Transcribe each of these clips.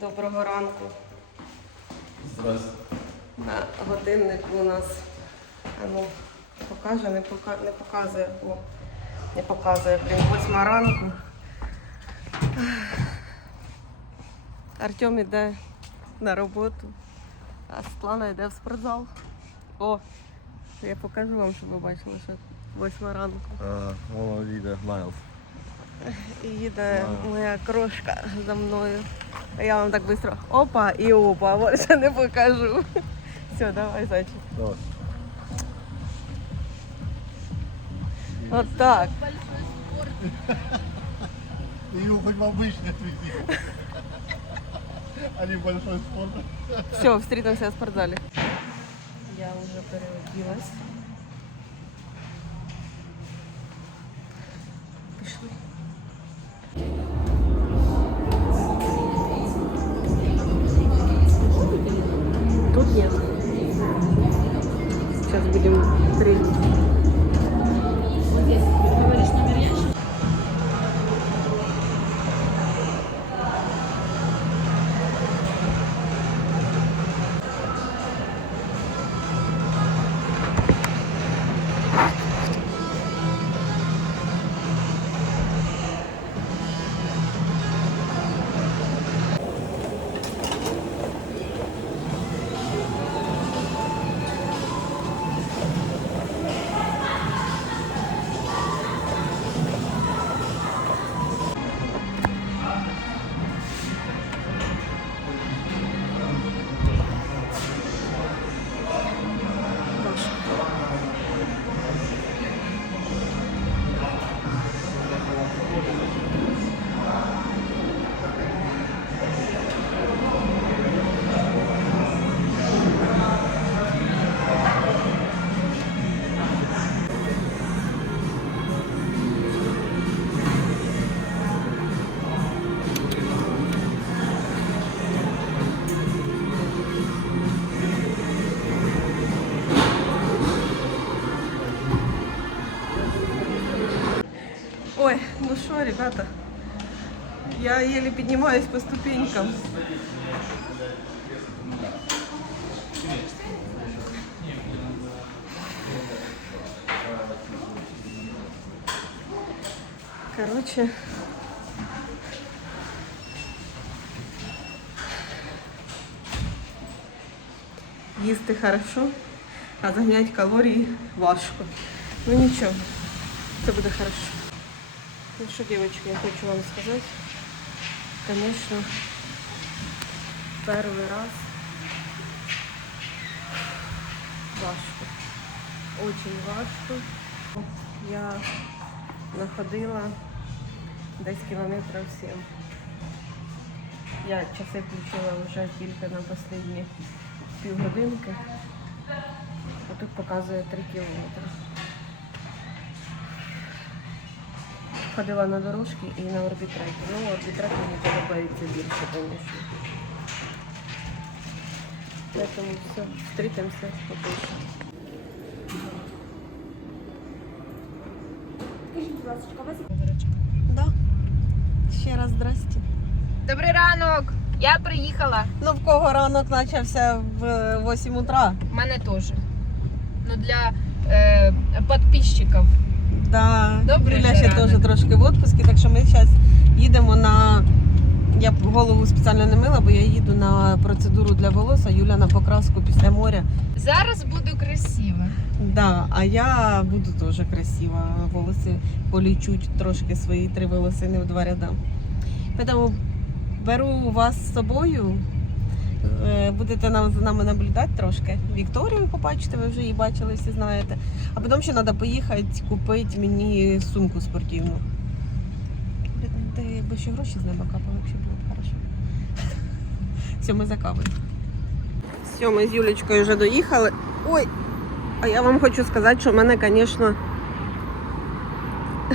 Доброго ранку. Здрасте. На годиннику у нас а ну, покаже, не, пока, не показує. О, не показує, блін, восьма ранку. Артем іде на роботу, а Світлана йде в спортзал. О, я покажу вам, щоб ви бачили, що восьма ранку. Воно їде Майлз. Їде моя крошка за мною. А я вам так швидко опа і опа, більше не покажу. Все, давай, зайчик. Давай. От так. Ее хоть в обычный отвези. А не в большой спорт. Все, встретимся в спортзалі. Я вже переоділась. Пішли. Ой, ну что, ребята, я еле поднимаюсь по ступенькам. Короче, їсти хорошо, а заганяти калорії важко. Ну нічого, це буде хорошо. Ну что, девочки, я хочу вам сказать. Конечно, первый раз важко. Очень важко. Я находила десь кілометрів 7. Я часи включила вже тільки на останні півгодинки. А тут показує 3 кілометри. Ходила на дорожки і на орбітреки. Ну, орбітреки мені подобається більше, звісно. Поэтому все, встретимся попозже. Да. Ще раз здрасте. Добрий ранок! Я приїхала. Ну, в кого ранок почався в 8 утра. У мене теж. Ну для е, підписчиків. Да. Добрий Юля ще теж трошки в отпуску, так що ми зараз їдемо на. Я голову спеціально не мила, бо я їду на процедуру для волоса, Юля на покраску після моря. Зараз буду красива. Да, а я буду теж красива. Волоси полічуть трошки свої три волосини в два ряда. Тому беру вас з собою. Е, Будете нам- за нами наблюдати трошки. Вікторію побачите, ви вже її бачили, всі знаєте. А потім ще треба поїхати купити мені сумку спортивну. Та якби ще гроші з неба капали, взагалі було б хорошо. Все, ми за кавою. Все, ми з Юлечкою вже доїхали. Ой, а я вам хочу сказати, що в мене, звісно,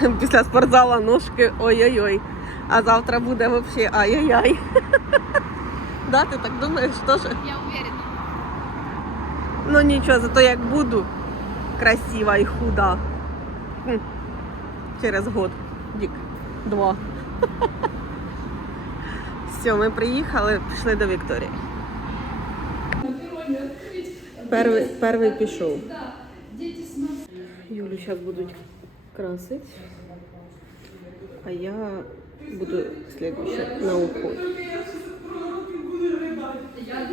після спортзала ножки ой-ой-ой. А завтра буде взагалі ай-яй-яй. Да, ти так думаєш, теж? Я уверена. Ну нічого, зато як буду красива і худа. Через год. Дік. Два. Все, ми приїхали, пішли до Вікторії. Перший, перший пішов. Юлю зараз будуть красити, а я буду слідуюча на уход.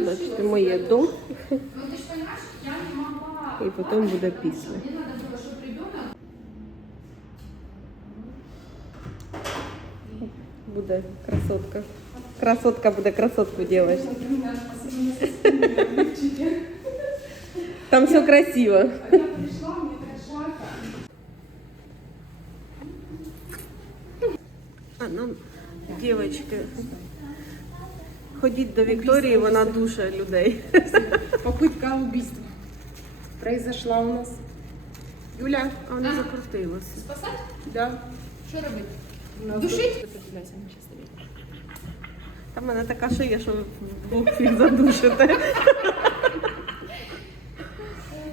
Бачите, моє дом. І потім буде після. Буде красотка. Красотка буде красотку делать. Там все красиво. А нам, дівчатки, ходіть до Вікторії, вона душа людей. Попытка убийства произошла у нас. Юля, А вона закрутилася. Спасати? да. Що робити? У нас Душить? Там в мене така шия, що вдвох всіх задушите.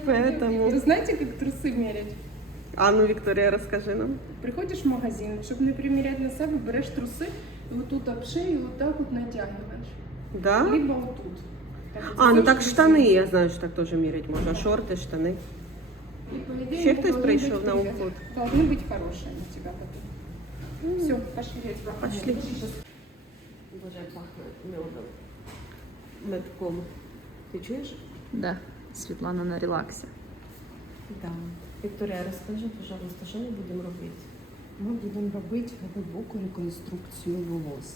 Поэтому... Вы знаете, как трусы мерять? А ну, Вікторія, розкажи нам. Приходишь в магазин, чтобы не примерять на себе, берешь трусы и вот тут об шею вот так вот натягиваешь. Да? Либо вот тут. Так вот А, ну засовываешь так трусы. штани, я знаю, що так теж міряти можна. Шорти, штани. И, по идее, Ще они хтось должны прийшов быть на привет- уход? Должны быть хорошие у тебя потом. Все, пошли. я тебя Пошли. обниму. Боже, пахне медом. Медком. Ти чуєш? Да, Світлана на релаксі. Да. Вікторія, розкажи, пожалуйста, що ми будемо робити? Ми будемо робити глибоку реконструкцію волос.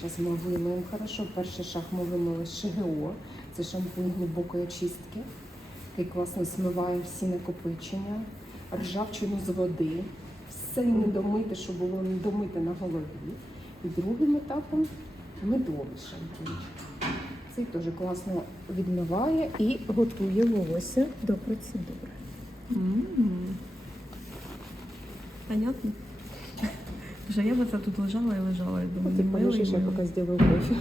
Зараз ми вимиємо хорошо. Перший шаг ми вимили ШГО. Це шампунь глибокої очистки, який класно смиває всі накопичення, ржавчину з води, все не домите, що було не домите на голові. І другим етапом медовий шампунь. Цей теж класно відмиває і готує волосся до процедури. Понятно? Вже я це тут лежала і лежала, і думаю, не мила, я мила. поки зроблю кофе.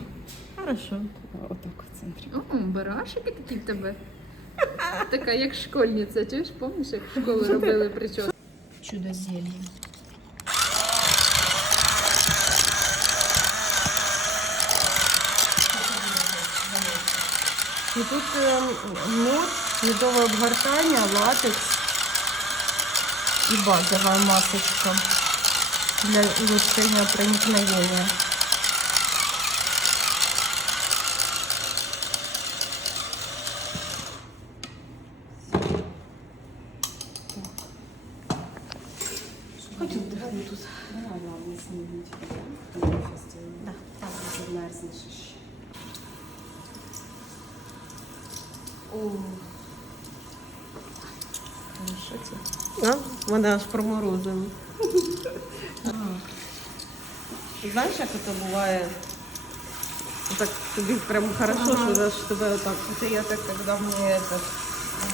Хорошо. Отак в центрі. О, барашики такі в тебе. Така як школьниця, чуєш, пам'ятаєш, як в школу робили прическу? Чудо зелье. І тут мод, медове обгортання, латекс і базова масочка для улучшення проникновення. Да? Да. О, Хорошо тебе? а? Мене аж проморозило. Знаєш, як це буває? Так тобі прям хорошо, що аж тебе отак. Это я так, когда мне этот,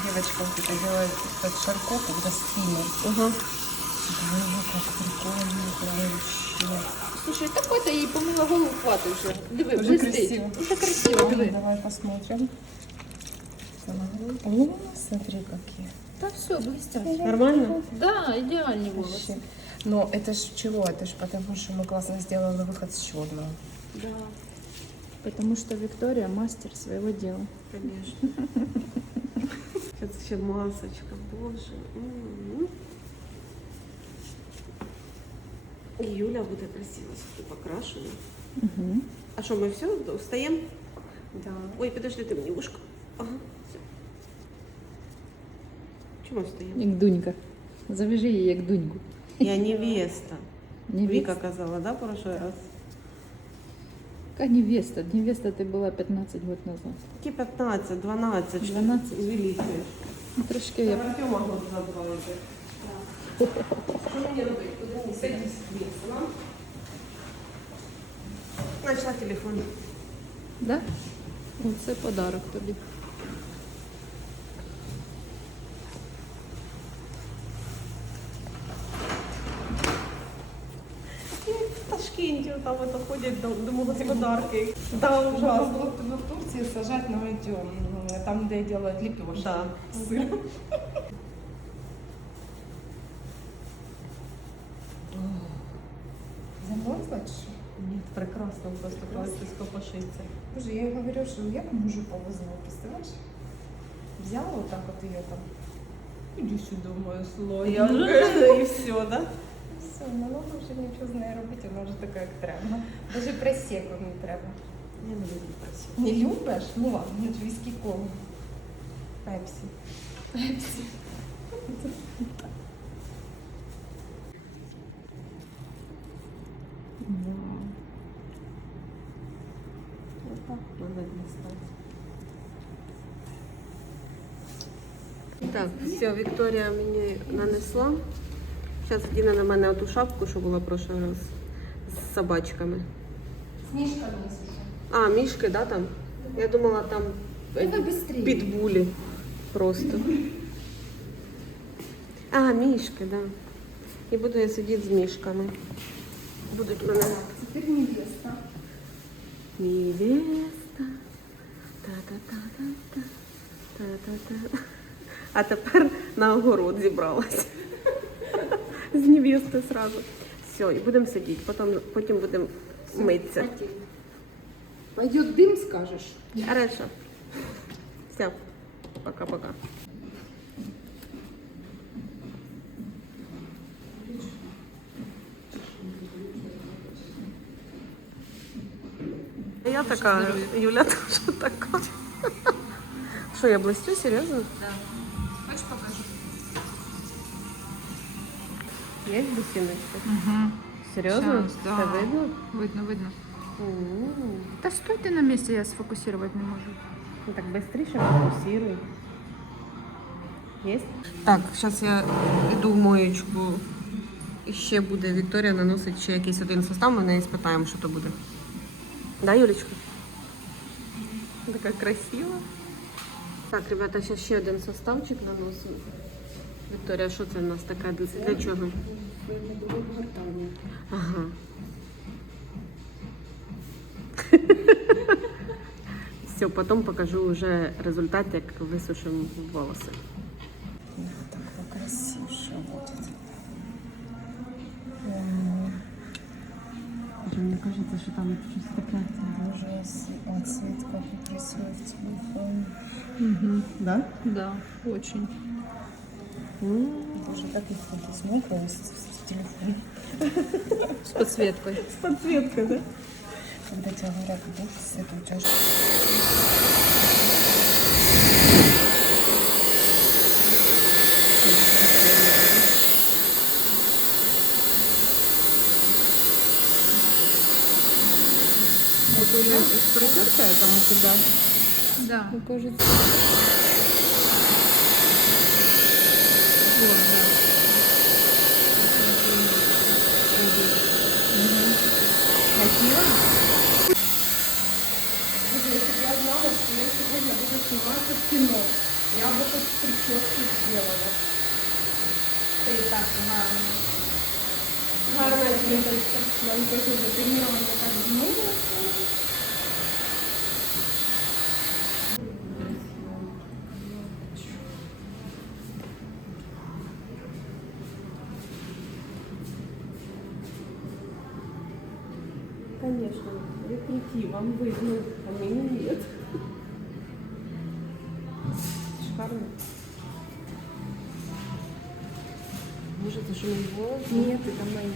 девочка вот это делает этот шарко, когда спиннер. Ага. Боже, как прикольно, вообще. Слушай, так от я їй помила голову, хватить вже. Диви, Уже блистить. красиво. Уже красиво, диви. Давай посмотрим. О, смотри, какие. Та все, блистять. Нормально? Да, ідеальні волоси. Вообще. Но это ж чего? Это ж потому, что мы классно сделали выход с черного. Да. Потому что Виктория мастер своего дела. Конечно. Сейчас ще масочка, боже. М. І Юля буде красиво сюди покрашена. Угу. А що, ми все, встаємо? Да. Ой, подожди, ти мені вушко. Ага, Чому встаємо? Як дунька. Завяжи її як дуньку. Я невеста. Невеста. Віка казала, да, прошлый раз? Яка невеста? Невеста ти була 15 років назад. Які 15, 12, 12. ти увеличуєш? Ну, Трошки я Артема год забрали. Що мені робити? Куди мені садись весело? Знайшла телефон. Да? Оце подарок тобі. В Ташкенті там это ходять до, до господарки. Да, Можно ужасно. было бы в Турции сажать на этим, м, там, где делают лепешки. Да. с сыром. Замерзла, что? Ні, прекрасно просто, коли ти скопошиться. Боже, я ей говорю, что як мужу повезло, представляешь? Взяла вот так вот ее там. Іди сюди, моє слово. Я Я і все, да? Все, не надо вже нічого з нею робити, вона вже така, як треба. Даже просеку не треба. Я не люблю працювати. Не любиш? Ну ладно, ну віскі колу. Пепсі. Пепсі. Отак треба дістати. Так, все, Вікторія мені нанесла. Зараз Діна на мене оту шапку, що була прошлий раз з собачками. Сніжка несеш. А, мішки, да, там? Я думала, там е, підбулі просто. А, мішки, да. І буду я сидіти з мішками. Будуть мене Тепер невеста. невеста. Та-та-та-та-та. Та-та-та. А тепер на огород зібралась. З невести сразу. Все, і будемо сидіти. Потім, потім будемо митися. Пойдет дым, скажешь? Хорошо. Все. Пока-пока. Я така, Юля теж така. Що, я блистю, серйозно? Хочеш Є блистіночка? Угу. Серйозно? Щас, да. Це видно? Видно, видно. М. Та стойте на місці, я сфокусувати не можу. Ну Так быстрее фокусируй. Есть? Так, зараз я йду в моєчку. І ще буде Вікторія наносить ще якийсь один состав, ми в неї спитаємо, що то буде. Да, Юлечка? Така красива. Так, ребята, зараз ще один составчик наносимо. Вікторія, що це в нас таке? Для, для чого? Ага. Все, потом покажу уже результат, як висушимо волоси. Так красиво будет. Мені кажеться, що там щось таке. Боже, отцвет какой красивый в телефоне. Да? Да, очень. Боже, как их фото смотрелось в телефоне. З підсвіткою. Подсветка, да? Когда тебе говорят, вот свет у тебя же Вот уже протертая там у тебя. Да. Мне кажется. Вот, да. Боже, если бы я знала, что я сегодня буду сниматься кино, я бы хоть прическу сделала. Ти так гарно. Гарная книжечка. Нам тоже запенирована так мило. Вам видно, а мне нет. Шикарно. Может, это что не волосы? Нет, это мои.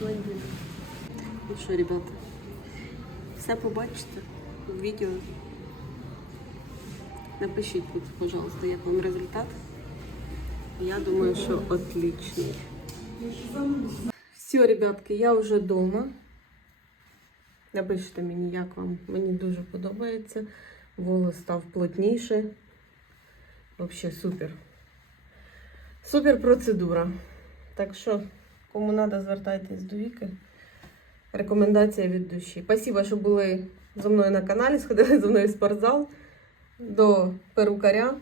Блондин. Ну що, ребята, все побачите в відео. Напишіть тут, пожалуйста, як вам результат. Я думаю, що отличний. Все, ребятки, я вже вдома. Напишіть мені, як вам. Мені дуже подобається. Волос став плотніше. Взагалі супер. Супер процедура. Так що, кому треба, звертайтесь до Віки. Рекомендація від душі. Спасибо, що були зі мною на каналі, сходили зі мною в спортзал до перукаря.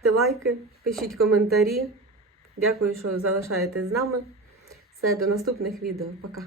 Ставте лайки, пишіть коментарі. Дякую, що залишаєтесь з нами. Все, до наступних відео. Пока.